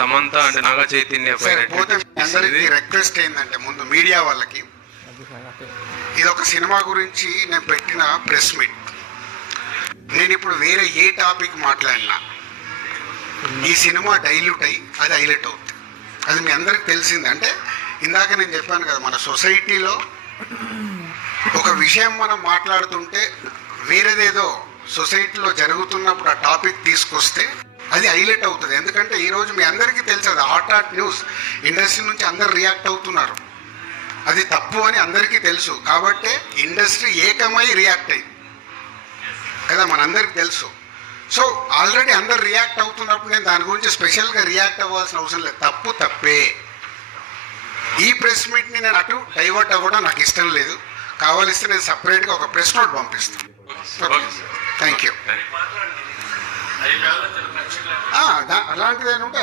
సమంత అంటే నాగ చైతన్య పోతే అందరికీ రిక్వెస్ట్ ఏంటంటే, ముందు మీడియా వాళ్ళకి, ఇది ఒక సినిమా గురించి నేను పెట్టిన ప్రెస్ మీట్. నేను ఇప్పుడు వేరే ఏ టాపిక్ మాట్లాడినా ఈ సినిమా డైల్యూట్ అయ్యి అది హైలైట్ అవుతుంది. అది మీ అందరికి తెలిసింది. అంటే ఇందాక నేను చెప్పాను కదా, మన సొసైటీలో ఒక విషయం మనం మాట్లాడుతుంటే వేరేదేదో సొసైటీలో జరుగుతున్నప్పుడు ఆ టాపిక్ తీసుకొస్తే అది హైలైట్ అవుతుంది. ఎందుకంటే ఈరోజు మీ అందరికీ తెలుసు, అది హాట్ న్యూస్. ఇండస్ట్రీ నుంచి అందరు రియాక్ట్ అవుతున్నారు. అది తప్పు అని అందరికీ తెలుసు. కాబట్టి ఇండస్ట్రీ ఏకమై రియాక్ట్ అయ్యింది కదా, మనందరికీ తెలుసు. సో ఆల్రెడీ అందరు రియాక్ట్ అవుతున్నప్పుడు నేను దాని గురించి స్పెషల్గా రియాక్ట్ అవ్వాల్సిన అవసరం లేదు. తప్పు తప్పే. ఈ ప్రెస్ మీట్ని నేను అటు డైవర్ట్ అవ్వడం నాకు ఇష్టం లేదు. కావాలిస్తే నేను సపరేట్గా ఒక ప్రెస్ నోట్ పంపిస్తాను. Thank you. అలాంటిది ఉంటే